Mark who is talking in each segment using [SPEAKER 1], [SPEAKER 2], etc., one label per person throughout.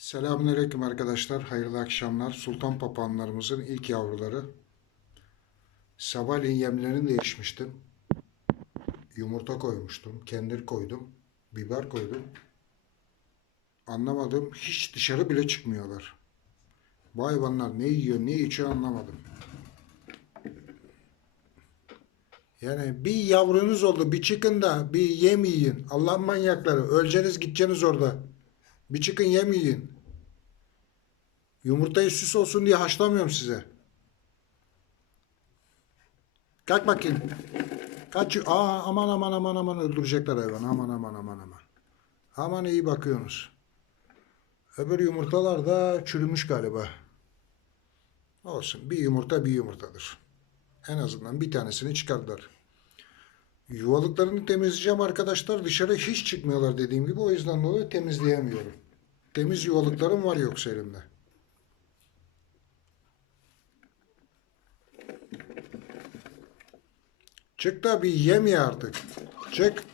[SPEAKER 1] Selamünaleyküm arkadaşlar. Hayırlı akşamlar. Sultan papağanlarımızın ilk yavruları. Sabahleyin yemlerini değişmiştim. Yumurta koymuştum. Kendir koydum. Biber koydum. Anlamadım. Hiç dışarı bile çıkmıyorlar. Bu hayvanlar ne yiyor, ne içiyor anlamadım. Yani bir yavrunuz oldu. Bir çıkın da bir yem yiyin. Allah'ın manyakları. Öleceğiniz gideceğiniz orada. Bir çıkın yem yiyin. Yumurtayı süs olsun diye haşlamıyorum size. Kalk bakayım. Kaç. Aa, aman aman aman aman öldürecekler hayvan. Aman aman aman aman. Aman iyi bakıyorsunuz. Öbür yumurtalar da çürümüş galiba. Olsun. Bir yumurta bir yumurtadır. En azından bir tanesini çıkardılar. Yuvalıklarını temizleyeceğim arkadaşlar. Dışarı hiç çıkmıyorlar dediğim gibi. O yüzden dolayı temizleyemiyorum. Temiz yuvalıklarım var yoksa elimde. Çık da bir yem ye artık. Çık.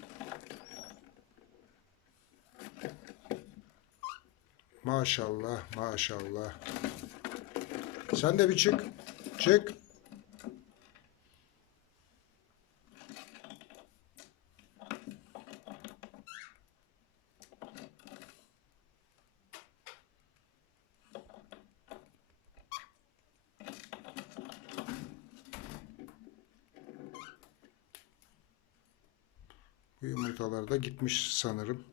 [SPEAKER 1] Maşallah, maşallah. Sen de bir çık. Çık. Yumurtalar da gitmiş sanırım.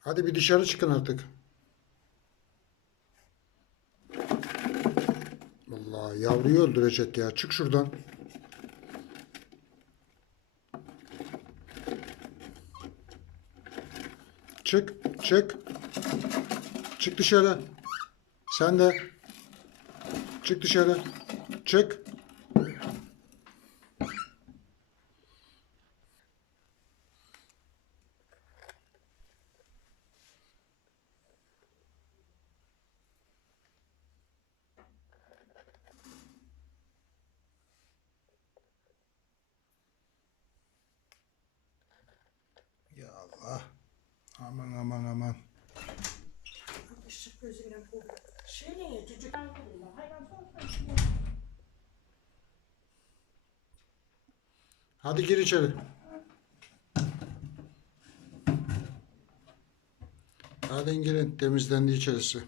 [SPEAKER 1] Hadi bir dışarı çıkın artık. Vallahi yavruyu öldürecek ya. Çık şuradan. Çık, çık. Çık dışarı. Sen de. Çık dışarı. Çık. Ya Allah. Aman aman aman.
[SPEAKER 2] Işık gözüyle bu. Şey ne çocuk?
[SPEAKER 1] Hadi gir içeri. Hadi girin. Temizlendi içerisi.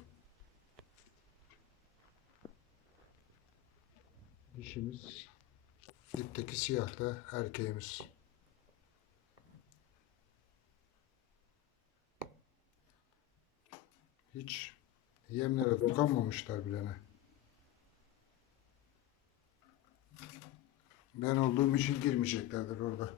[SPEAKER 1] Dişimiz. Dipteki siyah da erkeğimiz. Hiç yemlere dokunmamışlar bile ne. Ben olduğum için girmeyeceklerdir orada.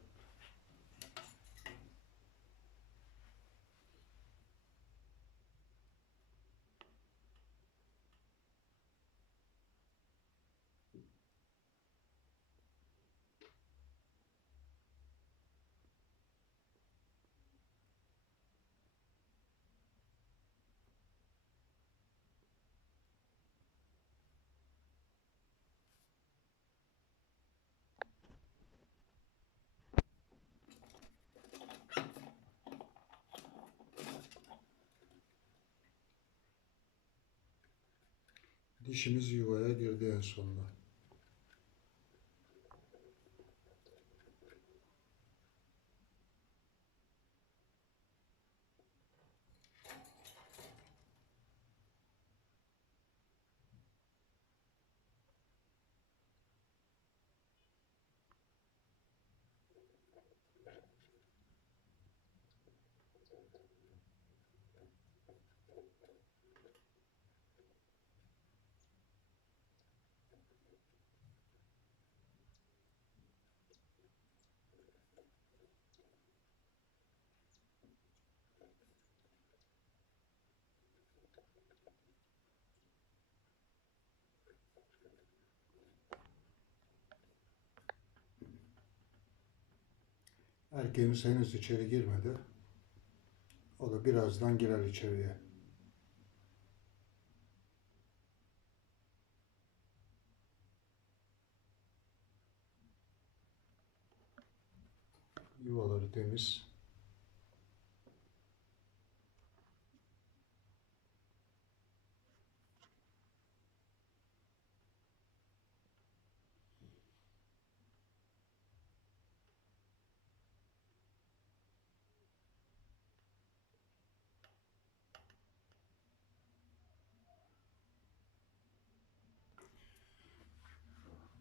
[SPEAKER 1] Dişimiz yuvaya girdi en sonunda. Erkeğimiz henüz içeri girmedi. O da birazdan girer içeriye. Yuvaları temiz.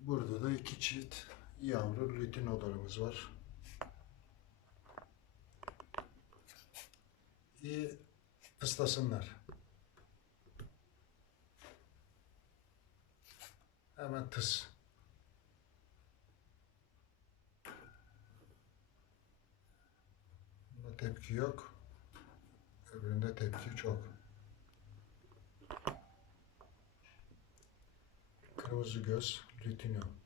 [SPEAKER 1] Burada da iki çift yavru lütinolarımız var. İyi ıslasınlar. Hemen tıs. Bunda tepki yok. Öbüründe tepki çok. Kırmızı göz, plutonium.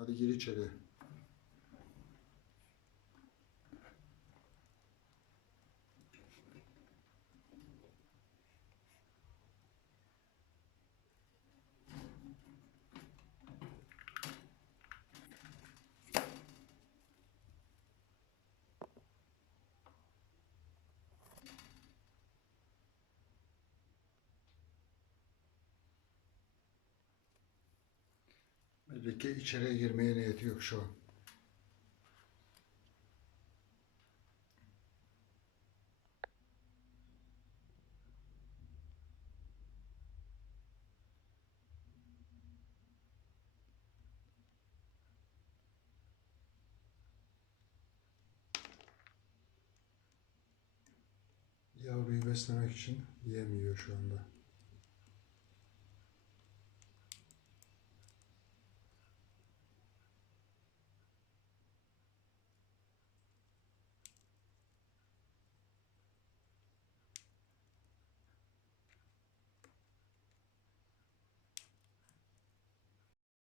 [SPEAKER 1] Hadi gir içeri. Melike içeriye girmeye niyeti yok şu an. Yavruyu beslemek için yemiyor şu anda.